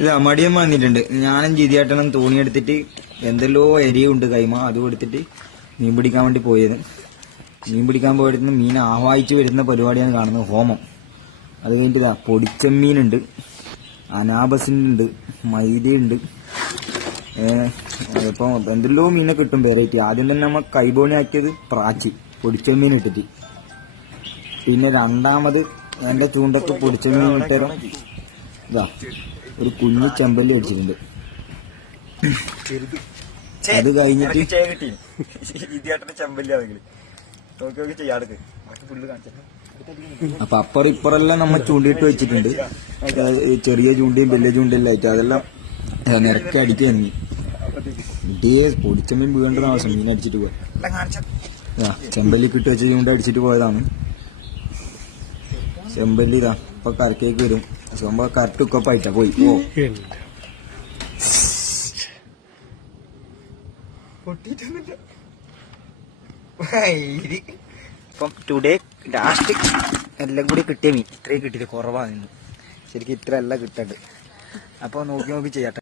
ഇല്ല മടിയൻ വന്നിട്ടുണ്ട്. ഞാനും ജിതിയാട്ടനും തോണിയെടുത്തിട്ട് എന്തെല്ലോ എരിയുണ്ട് കൈമ അത് കൊടുത്തിട്ട് മീൻ പിടിക്കാൻ വേണ്ടി പോയത്. മീൻ പിടിക്കാൻ പോയിട്ട് മീൻ ആവാഹിച്ചു വരുന്ന പരിപാടിയാണ് കാണുന്നത്, ഹോമം. അത് കഴിഞ്ഞിട്ട് ഇതാ പൊടിച്ചമ്മീനുണ്ട്, അനാബസിനുണ്ട്, മൈദയുണ്ട്. ഇപ്പൊ എന്തെല്ലോ മീനെ കിട്ടും വെറൈറ്റി. ആദ്യം തന്നെ നമ്മ കൈബോണി ആക്കിയത് പ്രാച്ചി പൊടിച്ചമ്മീൻ ഇട്ടിട്ട്, പിന്നെ രണ്ടാമത് എന്റെ ചൂണ്ടക്ക് പൊടിച്ചമ്മീൻ ഇട്ടേരം ഇതാ ഒരു കുഞ്ഞു ചെമ്പല്ലി അടിച്ചിട്ടുണ്ട്. അത് കഴിഞ്ഞിട്ട് അപ്പൊ അപ്പുറം ഇപ്പുറെല്ലാം നമ്മ ചൂണ്ടിയിട്ട് വെച്ചിട്ടുണ്ട്. ചെറിയ ചൂണ്ടയും വലിയ ചൂണ്ടയും ആയിട്ട് അതെല്ലാം നിരക്കി അടിച്ചു തുടങ്ങി. ഇതേ പൊടിച്ചമ്മീൻ വീണ്ട താമസം മീൻ അടിച്ചിട്ട് പോയി. ചെമ്പല്ലി കിട്ടി വെച്ച ചൂണ്ട അടിച്ചിട്ട് പോയതാണ്. ചെമ്പല്ലി ഇതാ ഇപ്പൊ കരക്കേക്ക് വരും. സംഭവം കറക്റ്റ് ഉക്കപ്പായിട്ടാ പോയി. ഇപ്പം ടുഡേ ലാസ്റ്റ് എല്ലാം കൂടി കിട്ടിയ മീൻ ഇത്രയും കിട്ടിയിട്ട് കുറവാണ്. ശരിക്കും ഇത്ര എല്ലാം കിട്ടണ്ട്. അപ്പൊ നോക്കി നോക്കി ചെയ്യട്ടെ.